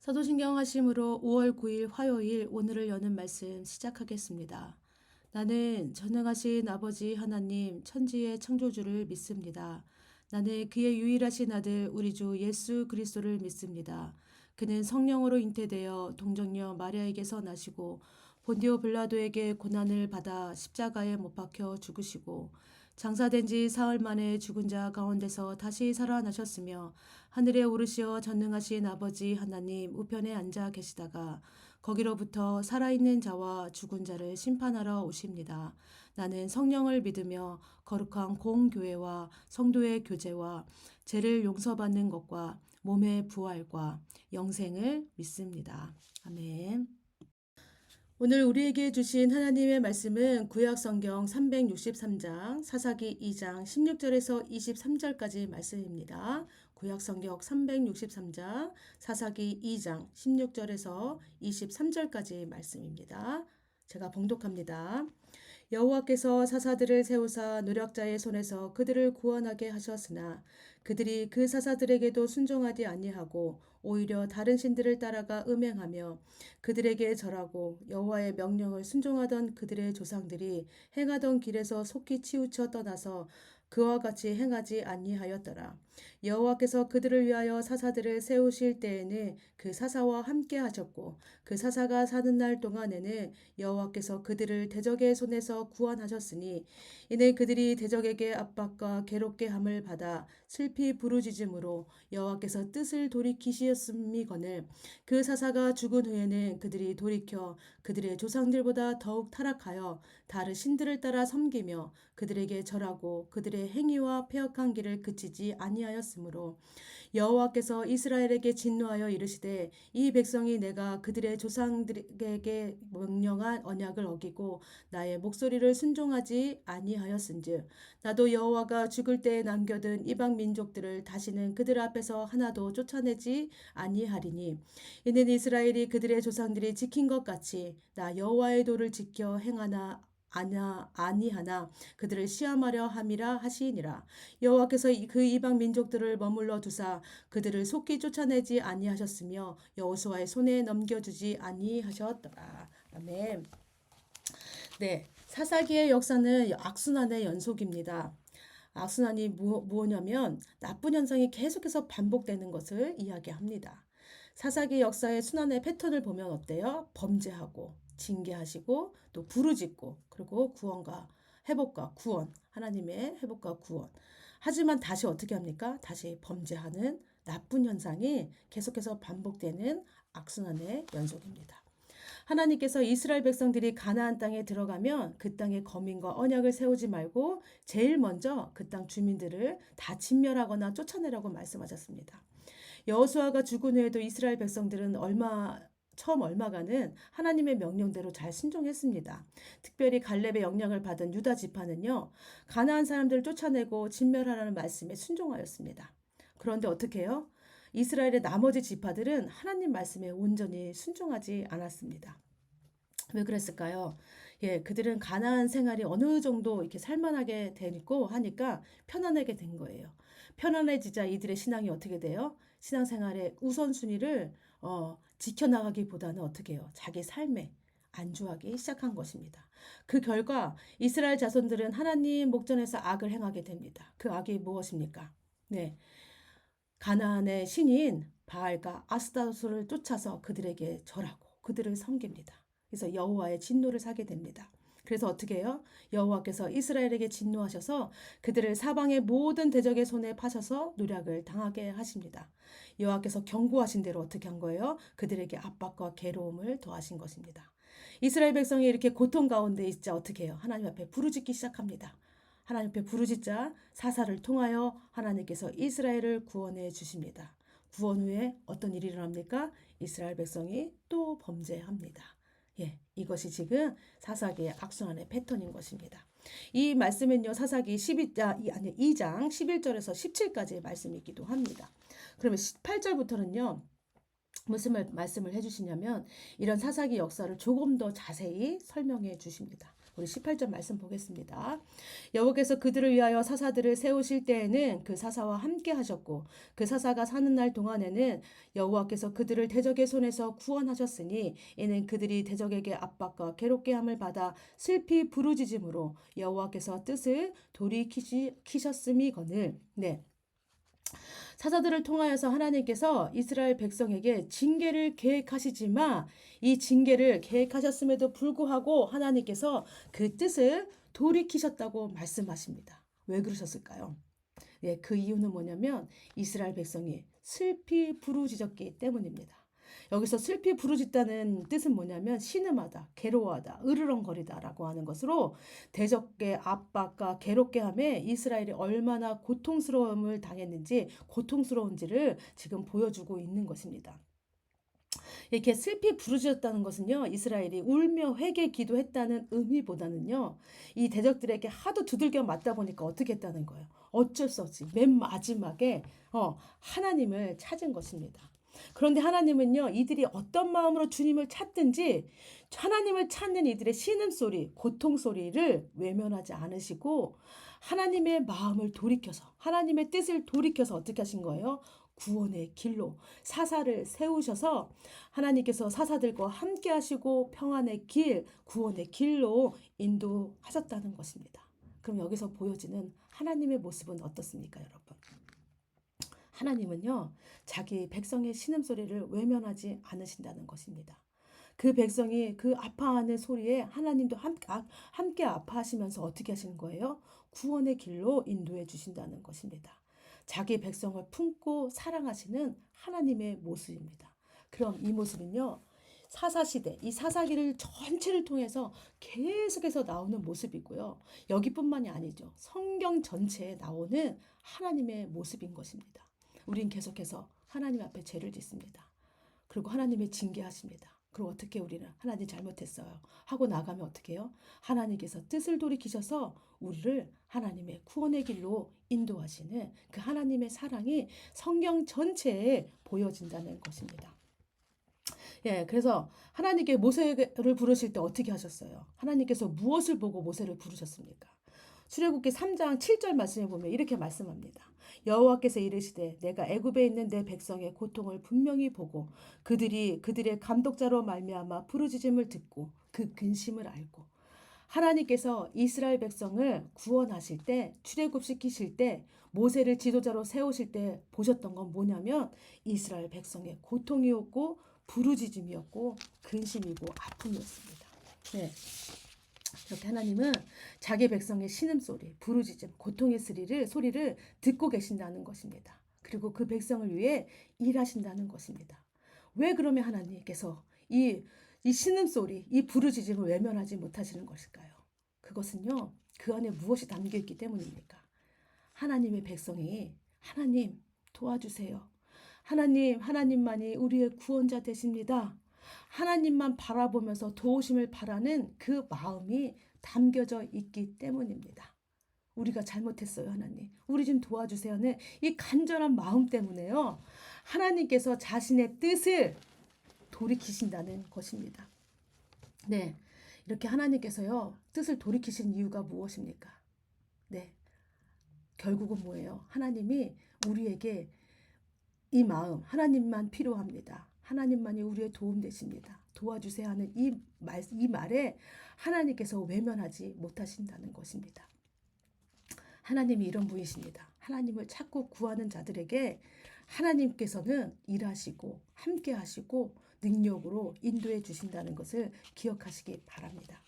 사도신경 하심으로 5월 9일 화요일 오늘을 여는 말씀 시작하겠습니다. 나는 전능하신 아버지 하나님 천지의 창조주를 믿습니다. 나는 그의 유일하신 아들 우리 주 예수 그리스도를 믿습니다. 그는 성령으로 잉태되어 동정녀 마리아에게서 나시고 본디오 빌라도에게 고난을 받아 십자가에 못 박혀 죽으시고 장사된 지 사흘 만에 죽은 자 가운데서 다시 살아나셨으며 하늘에 오르시어 전능하신 아버지 하나님 우편에 앉아 계시다가 거기로부터 살아있는 자와 죽은 자를 심판하러 오십니다. 나는 성령을 믿으며 거룩한 공교회와 성도의 교제와 죄를 용서받는 것과 몸의 부활과 영생을 믿습니다. 아멘. 오늘 우리에게 주신 하나님의 말씀은 구약성경 363장, 사사기 2장 16절에서 23절까지 말씀입니다. 구약성경 363장, 사사기 2장 16절에서 23절까지 말씀입니다. 제가 봉독합니다. 여호와께서 사사들을 세우사 노력자의 손에서 그들을 구원하게 하셨으나 그들이 그 사사들에게도 순종하지 아니하고 오히려 다른 신들을 따라가 음행하며 그들에게 절하고 여호와의 명령을 순종하던 그들의 조상들이 행하던 길에서 속히 치우쳐 떠나서 그와 같이 행하지 아니하였더라. 여호와께서 그들을 위하여 사사들을 세우실 때에는 그 사사와 함께 하셨고 그 사사가 사는 날 동안에는 여호와께서 그들을 대적의 손에서 구원하셨으니 이는 그들이 대적에게 압박과 괴롭게 함을 받아 슬피 부르짖음으로 여호와께서 뜻을 돌이키시었음이거늘 그 사사가 죽은 후에는 그들이 돌이켜 그들의 조상들보다 더욱 타락하여 다른 신들을 따라 섬기며 그들에게 절하고 그들의 행위와 패역한 길을 그치지 아니하였으므로 여호와께서 이스라엘에게 진노하여 이르시되 이 백성이 내가 그들의 조상들에게 명령한 언약을 어기고 나의 목소리를 순종하지 아니하였은즉 나도 여호와가 죽을 때에 남겨둔 이방 민족들을 다시는 그들 앞에서 하나도 쫓아내지 아니하리니 이는 이스라엘이 그들의 조상들이 지킨 것 같이 나 여호와의 도를 지켜 행하나 아니하나 그들을 시험하려 함이라 하시니라. 여호와께서 그 이방 민족들을 머물러 두사 그들을 속히 쫓아내지 아니하셨으며 여호수아의 손에 넘겨주지 아니하셨더라. 아멘. 네, 사사기의 역사는 악순환의 연속입니다. 악순환이 무엇냐면 나쁜 현상이 계속해서 반복되는 것을 이야기합니다. 사사기 역사의 순환의 패턴을 보면 어때요? 범죄하고 징계하시고 또 부르짖고 그리고 구원과 회복과 구원, 하나님의 회복과 구원. 하지만 다시 어떻게 합니까? 다시 범죄하는 나쁜 현상이 계속해서 반복되는 악순환의 연속입니다. 하나님께서 이스라엘 백성들이 가나안 땅에 들어가면 그 땅에 거민과 언약을 세우지 말고 제일 먼저 그 땅 주민들을 다 진멸하거나 쫓아내라고 말씀하셨습니다. 여호수아가 죽은 후에도 이스라엘 백성들은 처음 얼마간은 하나님의 명령대로 잘 순종했습니다. 특별히 갈렙의 영향을 받은 유다 지파는요, 가나안 사람들을 쫓아내고 진멸하라는 말씀에 순종하였습니다. 그런데 어떻게 해요? 이스라엘의 나머지 지파들은 하나님 말씀에 온전히 순종하지 않았습니다. 왜 그랬을까요? 예, 그들은 가나안 생활이 어느 정도 이렇게 살만하게 되고 하니까 편안하게 된 거예요. 편안해지자 이들의 신앙이 어떻게 돼요? 신앙생활의 우선순위를 지켜나가기보다는 어떻게 해요? 자기 삶에 안주하기 시작한 것입니다. 그 결과 이스라엘 자손들은 하나님 목전에서 악을 행하게 됩니다. 그 악이 무엇입니까? 네, 가나안의 신인 바알과 아스타로스를 쫓아서 그들에게 절하고 그들을 섬깁니다. 그래서 여호와의 진노를 사게 됩니다. 그래서 어떻게 해요? 여호와께서 이스라엘에게 진노하셔서 그들을 사방의 모든 대적의 손에 파셔서 노략을 당하게 하십니다. 여호와께서 경고하신 대로 어떻게 한 거예요? 그들에게 압박과 괴로움을 더하신 것입니다. 이스라엘 백성이 이렇게 고통 가운데 있자 어떻게 해요? 하나님 앞에 부르짖기 시작합니다. 하나님 앞에 부르짖자 사사를 통하여 하나님께서 이스라엘을 구원해 주십니다. 구원 후에 어떤 일이 일어납니까? 이스라엘 백성이 또 범죄합니다. 예, 이것이 지금 사사기의 악순환의 패턴인 것입니다. 이 말씀은요, 사사기 2장 11절에서 17까지의 말씀이기도 합니다. 그러면 18절부터는요, 무슨 말씀을 해주시냐면 이런 사사기 역사를 조금 더 자세히 설명해 주십니다. 우리 18절 말씀 보겠습니다. 여호와께서 그들을 위하여 사사들을 세우실 때에는 그 사사와 함께 하셨고 그 사사가 사는 날 동안에는 여호와께서 그들을 대적의 손에서 구원하셨으니 이는 그들이 대적에게 압박과 괴롭게 함을 받아 슬피 부르짖음으로 여호와께서 뜻을 돌이키셨음이거늘. 네. 사사들을 통하여서 하나님께서 이스라엘 백성에게 징계를 계획하시지만 이 징계를 계획하셨음에도 불구하고 하나님께서 그 뜻을 돌이키셨다고 말씀하십니다. 왜 그러셨을까요? 네, 그 이유는 뭐냐면 이스라엘 백성이 슬피 부르짖었기 때문입니다. 여기서 슬피 부르짖다는 뜻은 뭐냐면 신음하다, 괴로워하다, 으르렁거리다라고 하는 것으로 대적의 압박과 괴롭게 함에 이스라엘이 얼마나 고통스러움을 당했는지 고통스러운지를 지금 보여주고 있는 것입니다. 이렇게 슬피 부르짖었다는 것은요, 이스라엘이 울며 회개 기도했다는 의미보다는요, 이 대적들에게 하도 두들겨 맞다 보니까 어떻게 했다는 거예요. 어쩔 수 없이 맨 마지막에 하나님을 찾은 것입니다. 그런데 하나님은요, 이들이 어떤 마음으로 주님을 찾든지 하나님을 찾는 이들의 신음소리, 고통소리를 외면하지 않으시고 하나님의 마음을 돌이켜서 하나님의 뜻을 돌이켜서 어떻게 하신 거예요? 구원의 길로 사사를 세우셔서 하나님께서 사사들과 함께 하시고 평안의 길, 구원의 길로 인도하셨다는 것입니다. 그럼 여기서 보여지는 하나님의 모습은 어떻습니까, 여러분? 하나님은요, 자기 백성의 신음소리를 외면하지 않으신다는 것입니다. 그 백성이 그 아파하는 소리에 하나님도 함께 아파하시면서 어떻게 하시는 거예요? 구원의 길로 인도해 주신다는 것입니다. 자기 백성을 품고 사랑하시는 하나님의 모습입니다. 그럼 이 모습은요, 사사시대, 이 사사기를 전체를 통해서 계속해서 나오는 모습이고요. 여기뿐만이 아니죠. 성경 전체에 나오는 하나님의 모습인 것입니다. 우린 계속해서 하나님 앞에 죄를 짓습니다. 그리고 하나님의 징계하십니다. 그리고 어떻게 우리는 하나님 잘못했어요 하고 나가면 어떻게 해요? 하나님께서 뜻을 돌이키셔서 우리를 하나님의 구원의 길로 인도하시는 그 하나님의 사랑이 성경 전체에 보여진다는 것입니다. 예, 그래서 하나님께 모세를 부르실 때 어떻게 하셨어요? 하나님께서 무엇을 보고 모세를 부르셨습니까? 출애굽기 3장 7절 말씀에 보면 이렇게 말씀합니다. 여호와께서 이르시되 내가 애굽에 있는 내 백성의 고통을 분명히 보고 그들의 감독자로 말미암아 부르짖음을 듣고 그 근심을 알고 하나님께서 이스라엘 백성을 구원하실 때 출애굽시키실 때 모세를 지도자로 세우실 때 보셨던 건 뭐냐면 이스라엘 백성의 고통이었고 부르짖음이었고 근심이고 아픔이었습니다. 네. 이렇게 하나님은 자기 백성의 신음소리, 부르짖음, 고통의 소리를 듣고 계신다는 것입니다. 그리고 그 백성을 위해 일하신다는 것입니다. 왜 그러면 하나님께서 이 신음소리, 이 부르짖음을 외면하지 못하시는 것일까요? 그것은요, 그 안에 무엇이 담겨 있기 때문입니까? 하나님의 백성이 하나님 도와주세요. 하나님만이 우리의 구원자 되십니다. 하나님만 바라보면서 도우심을 바라는 그 마음이 담겨져 있기 때문입니다. 우리가 잘못했어요, 하나님. 우리 좀 도와주세요는 이 간절한 마음 때문에요. 하나님께서 자신의 뜻을 돌이키신다는 것입니다. 네. 이렇게 하나님께서요, 뜻을 돌이키신 이유가 무엇입니까? 네. 결국은 뭐예요? 하나님이 우리에게 이 마음, 하나님만 필요합니다. 하나님만이 우리의 도움 되십니다. 도와주세요 하는 이 말에 하나님께서 외면하지 못하신다는 것입니다. 하나님이 이런 분이십니다. 하나님을 찾고 구하는 자들에게 하나님께서는 일하시고 함께 하시고 능력으로 인도해 주신다는 것을 기억하시기 바랍니다.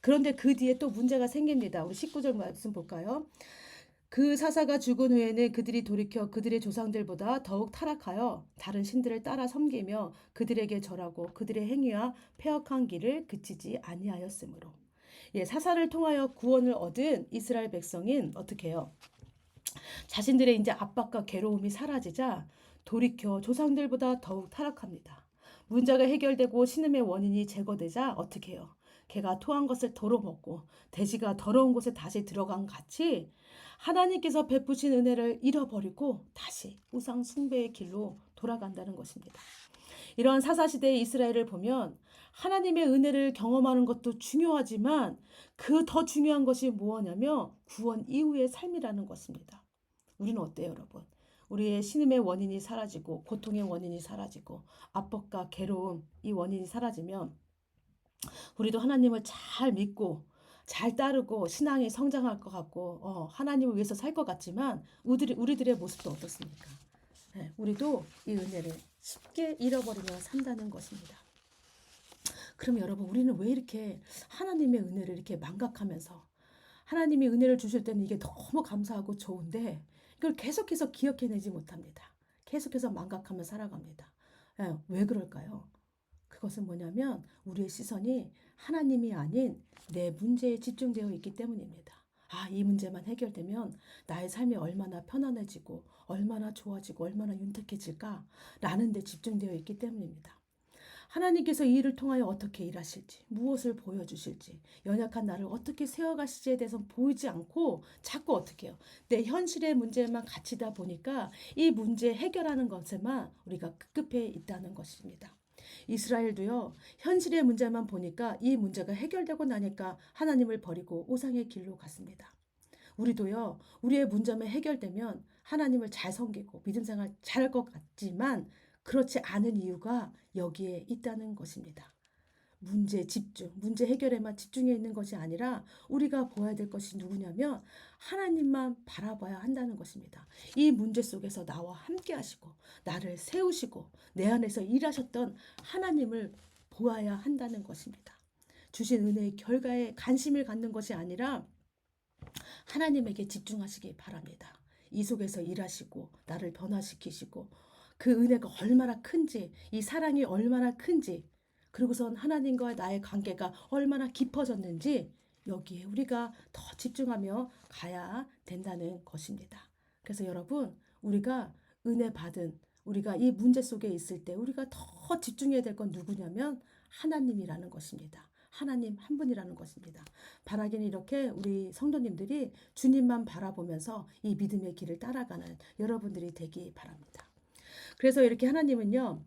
그런데 그 뒤에 또 문제가 생깁니다. 우리 19절 말씀 볼까요? 그 사사가 죽은 후에는 그들이 돌이켜 그들의 조상들보다 더욱 타락하여 다른 신들을 따라 섬기며 그들에게 절하고 그들의 행위와 패역한 길을 그치지 아니하였으므로. 예, 사사를 통하여 구원을 얻은 이스라엘 백성인 어떻게 해요? 자신들의 이제 압박과 괴로움이 사라지자 돌이켜 조상들보다 더욱 타락합니다. 문제가 해결되고 신음의 원인이 제거되자 어떻게 해요? 개가 토한 것을 덜어먹고 돼지가 더러운 곳에 다시 들어간 같이 하나님께서 베푸신 은혜를 잃어버리고 다시 우상 숭배의 길로 돌아간다는 것입니다. 이러한 사사시대의 이스라엘을 보면 하나님의 은혜를 경험하는 것도 중요하지만 그 더 중요한 것이 무엇이냐면 구원 이후의 삶이라는 것입니다. 우리는 어때요, 여러분? 우리의 신음의 원인이 사라지고 고통의 원인이 사라지고 압박과 괴로움 이 원인이 사라지면 우리도 하나님을 잘 믿고 잘 따르고 신앙이 성장할 것 같고 하나님을 위해서 살 것 같지만 우리들의 모습도 어떻습니까? 네, 우리도 이 은혜를 쉽게 잃어버리며 산다는 것입니다. 그럼 여러분 우리는 왜 이렇게 하나님의 은혜를 이렇게 망각하면서 하나님이 은혜를 주실 때는 이게 너무 감사하고 좋은데 이걸 계속해서 기억해내지 못합니다. 계속해서 망각하며 살아갑니다. 예, 왜 그럴까요? 그것은 뭐냐면 우리의 시선이 하나님이 아닌 내 문제에 집중되어 있기 때문입니다. 아, 이 문제만 해결되면 나의 삶이 얼마나 편안해지고 얼마나 좋아지고 얼마나 윤택해질까? 라는 데 집중되어 있기 때문입니다. 하나님께서 이 일을 통하여 어떻게 일하실지, 무엇을 보여주실지, 연약한 나를 어떻게 세워가실지에 대해서 보이지 않고 자꾸 어떻게 해요? 내 현실의 문제만 갇히다 보니까 이 문제 해결하는 것에만 우리가 급급해 있다는 것입니다. 이스라엘도요, 현실의 문제만 보니까 이 문제가 해결되고 나니까 하나님을 버리고 우상의 길로 갔습니다. 우리도요, 우리의 문제만 해결되면 하나님을 잘 섬기고 믿음 생활 잘할 것 같지만 그렇지 않은 이유가 여기에 있다는 것입니다. 문제 집중, 문제 해결에만 집중해 있는 것이 아니라 우리가 보아야 될 것이 누구냐면 하나님만 바라봐야 한다는 것입니다. 이 문제 속에서 나와 함께 하시고 나를 세우시고 내 안에서 일하셨던 하나님을 보아야 한다는 것입니다. 주신 은혜의 결과에 관심을 갖는 것이 아니라 하나님에게 집중하시기 바랍니다. 이 속에서 일하시고 나를 변화시키시고 그 은혜가 얼마나 큰지, 이 사랑이 얼마나 큰지, 그리고선 하나님과 나의 관계가 얼마나 깊어졌는지 여기에 우리가 더 집중하며 가야 된다는 것입니다. 그래서 여러분, 우리가 은혜 받은 우리가 이 문제 속에 있을 때 우리가 더 집중해야 될 건 누구냐면 하나님이라는 것입니다. 하나님 한 분이라는 것입니다. 바라기는 이렇게 우리 성도님들이 주님만 바라보면서 이 믿음의 길을 따라가는 여러분들이 되기 바랍니다. 그래서 이렇게 하나님은요,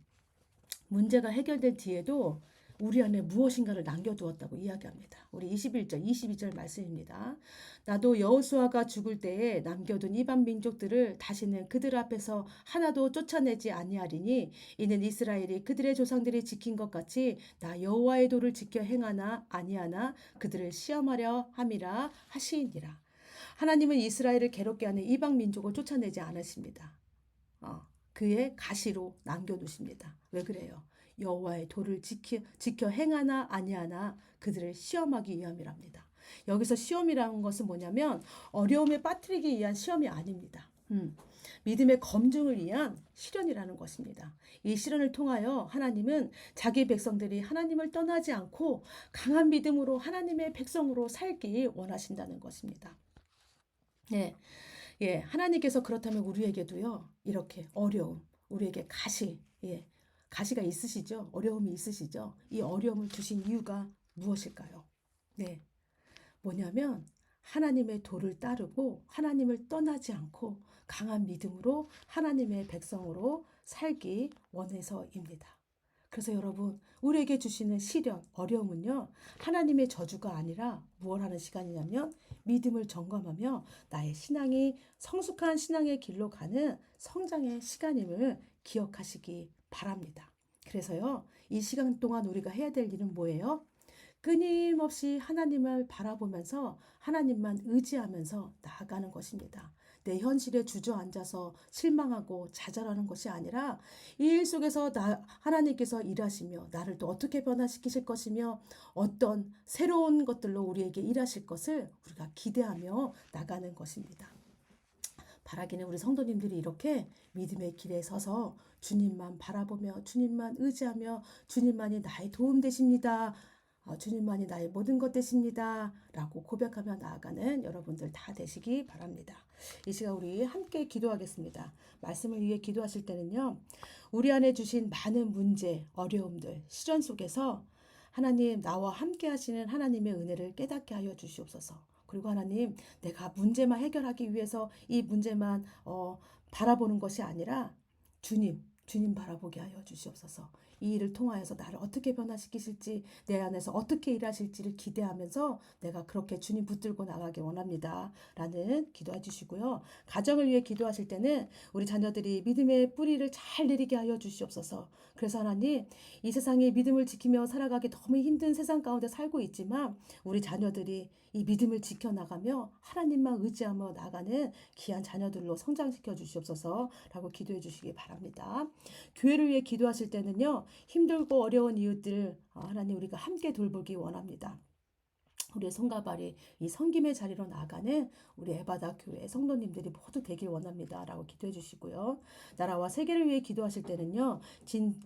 문제가 해결된 뒤에도 우리 안에 무엇인가를 남겨두었다고 이야기합니다. 우리 21절, 22절 말씀입니다. 나도 여호수아가 죽을 때에 남겨둔 이방 민족들을 다시는 그들 앞에서 하나도 쫓아내지 아니하리니 이는 이스라엘이 그들의 조상들이 지킨 것 같이 나 여호와의 도를 지켜 행하나 아니하나 그들을 시험하려 함이라 하시니라. 하나님은 이스라엘을 괴롭게 하는 이방 민족을 쫓아내지 않으십니다. 그의 가시로 남겨두십니다. 왜 그래요? 여호와의 도를 지켜 행하나 아니하나 그들을 시험하기 위함이랍니다. 여기서 시험이라는 것은 뭐냐면 어려움에 빠뜨리기 위한 시험이 아닙니다. 믿음의 검증을 위한 시련이라는 것입니다. 이 시련을 통하여 하나님은 자기 백성들이 하나님을 떠나지 않고 강한 믿음으로 하나님의 백성으로 살기 원하신다는 것입니다. 네. 예, 하나님께서 그렇다면 우리에게도요, 이렇게 어려움, 우리에게 가시가 있으시죠? 어려움이 있으시죠? 이 어려움을 주신 이유가 무엇일까요? 네, 뭐냐면 하나님의 도를 따르고 하나님을 떠나지 않고 강한 믿음으로 하나님의 백성으로 살기 원해서입니다. 그래서 여러분, 우리에게 주시는 시련, 어려움은요, 하나님의 저주가 아니라 무엇 하는 시간이냐면 믿음을 점검하며 나의 신앙이 성숙한 신앙의 길로 가는 성장의 시간임을 기억하시기 바랍니다. 그래서요, 이 시간 동안 우리가 해야 될 일은 뭐예요? 끊임없이 하나님을 바라보면서 하나님만 의지하면서 나아가는 것입니다. 내 현실에 주저앉아서 실망하고 좌절하는 것이 아니라 이 일 속에서 하나님께서 일하시며 나를 또 어떻게 변화시키실 것이며 어떤 새로운 것들로 우리에게 일하실 것을 우리가 기대하며 나가는 것입니다. 바라기는 우리 성도님들이 이렇게 믿음의 길에 서서 주님만 바라보며 주님만 의지하며 주님만이 나의 도움 되십니다. 주님만이 나의 모든 것 되십니다. 라고 고백하며 나아가는 여러분들 다 되시기 바랍니다. 이 시간 우리 함께 기도하겠습니다. 말씀을 위해 기도하실 때는요, 우리 안에 주신 많은 문제, 어려움들, 시련 속에서 하나님, 나와 함께 하시는 하나님의 은혜를 깨닫게 하여 주시옵소서. 그리고 하나님, 내가 문제만 해결하기 위해서 이 문제만 바라보는 것이 아니라 주님, 주님 바라보게 하여 주시옵소서. 이 일을 통하여서 나를 어떻게 변화시키실지, 내 안에서 어떻게 일하실지를 기대하면서 내가 그렇게 주님 붙들고 나가기 원합니다. 라는 기도해 주시고요. 가정을 위해 기도하실 때는 우리 자녀들이 믿음의 뿌리를 잘 내리게 하여 주시옵소서. 그래서 하나님, 이 세상에 믿음을 지키며 살아가기 너무 힘든 세상 가운데 살고 있지만 우리 자녀들이 이 믿음을 지켜나가며 하나님만 의지하며 나가는 귀한 자녀들로 성장시켜 주시옵소서 라고 기도해 주시기 바랍니다. 교회를 위해 기도하실 때는요, 힘들고 어려운 이웃들 하나님 우리가 함께 돌보기 원합니다. 우리의 손과 발이 이 섬김의 자리로 나아가는 우리 에바다 교회 성도님들이 모두 되길 원합니다. 라고 기도해 주시고요. 나라와 세계를 위해 기도하실 때는요.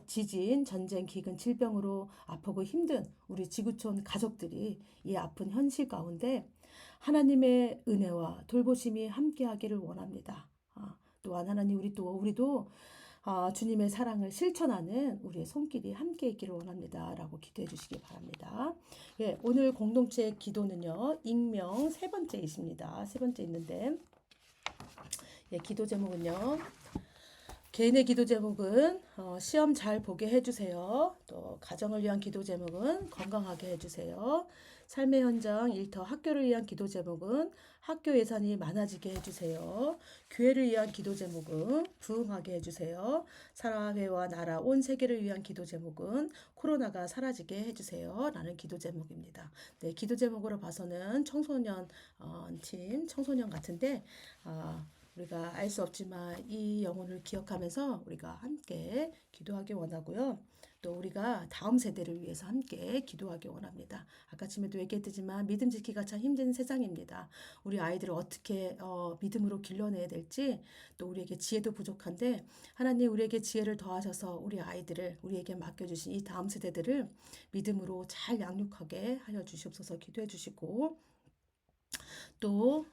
지진, 전쟁, 기근, 질병으로 아프고 힘든 우리 지구촌 가족들이 이 아픈 현실 가운데 하나님의 은혜와 돌보심이 함께하기를 원합니다. 또한 하나님 우리도 주님의 사랑을 실천하는 우리의 손길이 함께 있기를 원합니다. 라고 기도해 주시기 바랍니다. 예, 오늘 공동체 기도는요. 익명 세 번째이십니다. 세 번째 있는데 예, 기도 제목은요. 개인의 기도 제목은 시험 잘 보게 해주세요. 또 가정을 위한 기도 제목은 건강하게 해주세요. 삶의 현장, 일터, 학교를 위한 기도 제목은 학교 예산이 많아지게 해주세요. 교회를 위한 기도 제목은 부흥하게 해주세요. 사회와 나라, 온 세계를 위한 기도 제목은 코로나가 사라지게 해주세요. 라는 기도 제목입니다. 네, 기도 제목으로 봐서는 청소년 청소년 같은데 우리가 알 수 없지만 이 영혼을 기억하면서 우리가 함께 기도하기 원하고요. 또 우리가 다음 세대를 위해서 함께 기도하기 원합니다. 아까 아침에도 얘기했지만 믿음 지키기가 참 힘든 세상입니다. 우리 아이들을 어떻게 믿음으로 길러내야 될지 또 우리에게 지혜도 부족한데 하나님 우리에게 지혜를 더하셔서 우리 아이들을 우리에게 맡겨주신 이 다음 세대들을 믿음으로 잘 양육하게 하여 주시옵소서 기도해 주시고 또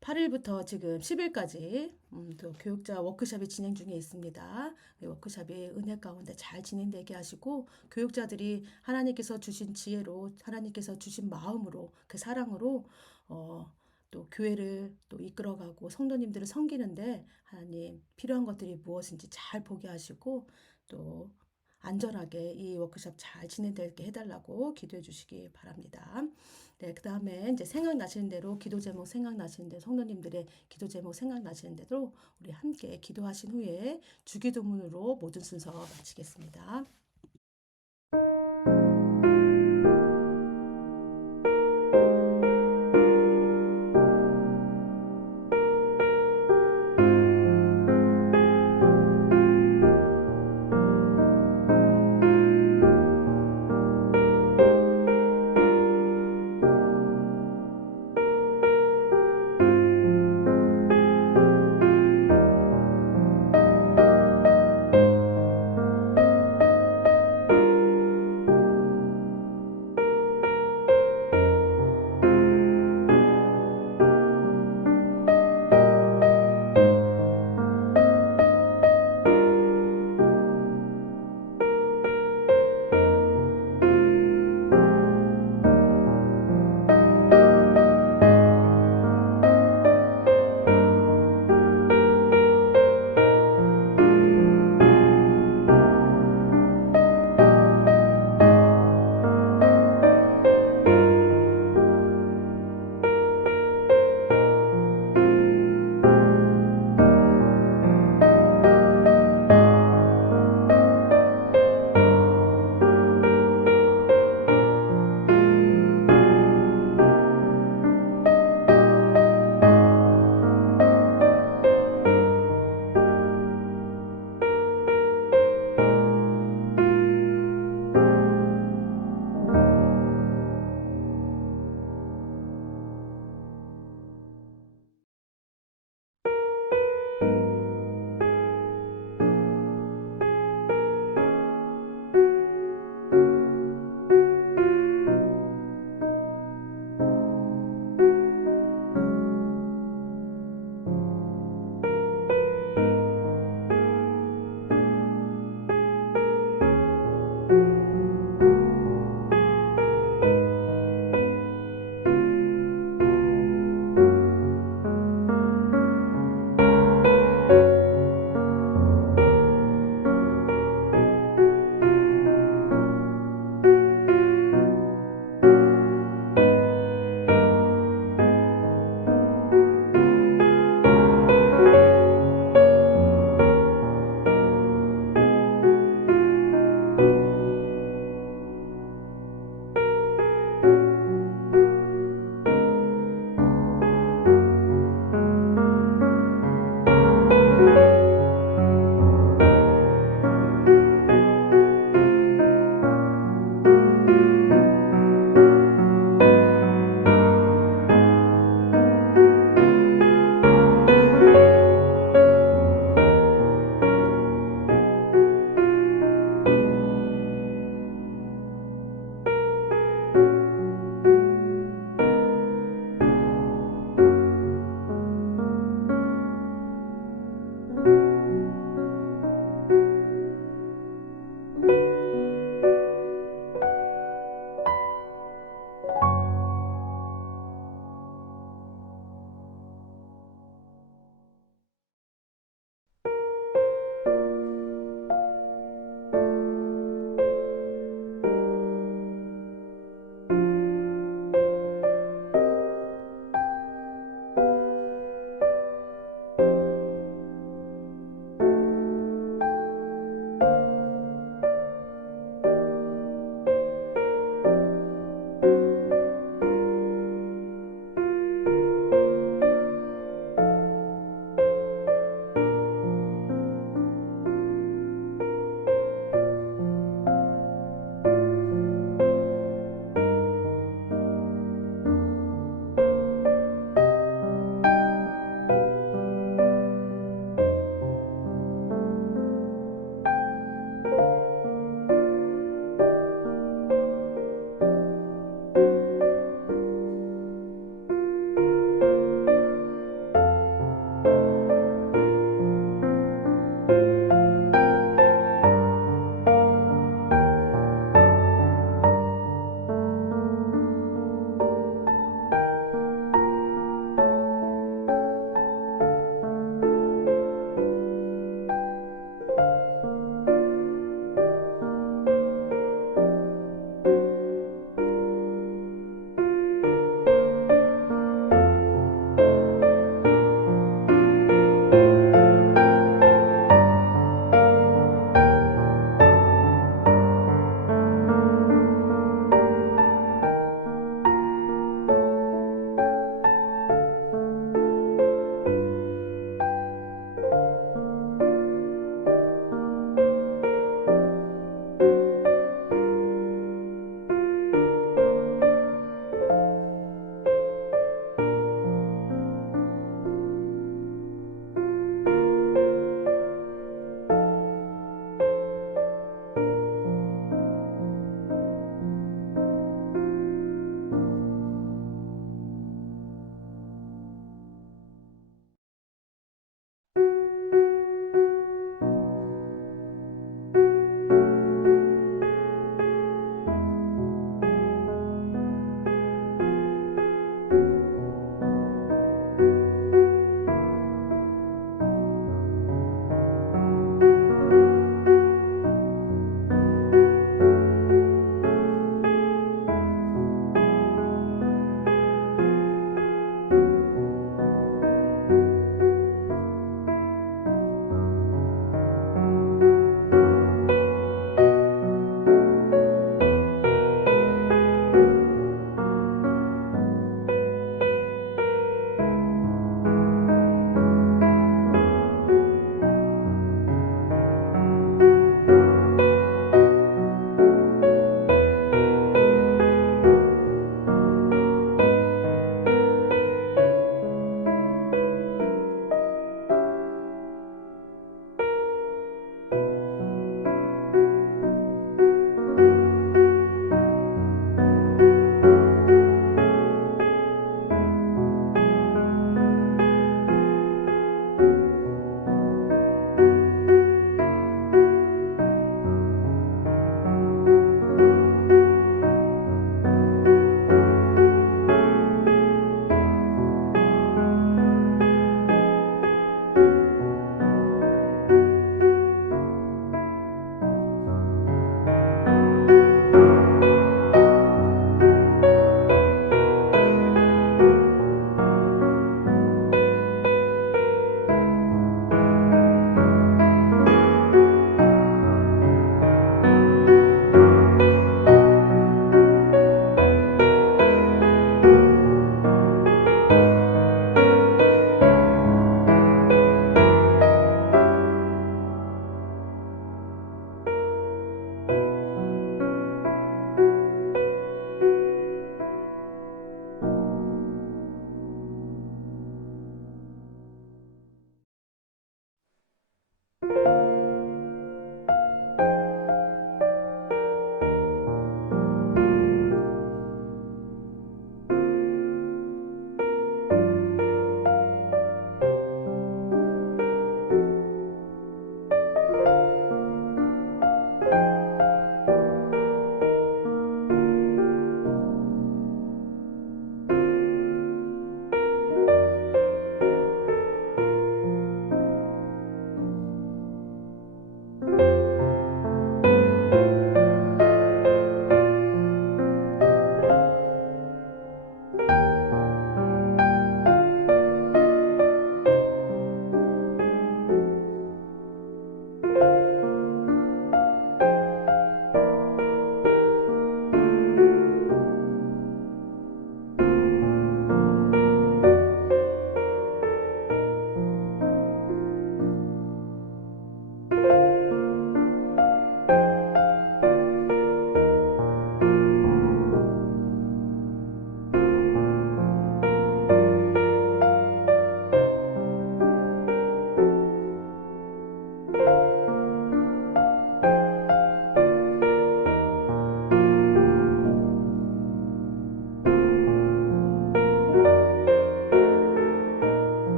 8일부터 지금 10일까지 또 교육자 워크숍이 진행 중에 있습니다. 워크숍이 은혜 가운데 잘 진행되게 하시고 교육자들이 하나님께서 주신 지혜로 하나님께서 주신 마음으로 그 사랑으로 또 교회를 또 이끌어가고 성도님들을 섬기는데 하나님 필요한 것들이 무엇인지 잘 보게 하시고 또 안전하게 이 워크숍 잘 진행되게 해달라고 기도해 주시기 바랍니다. 네, 그 다음에 이제 생각나시는 대로 기도 제목 생각나시는 대로 성도님들의 기도 제목 생각나시는 대로 우리 함께 기도하신 후에 주기도문으로 모든 순서 마치겠습니다.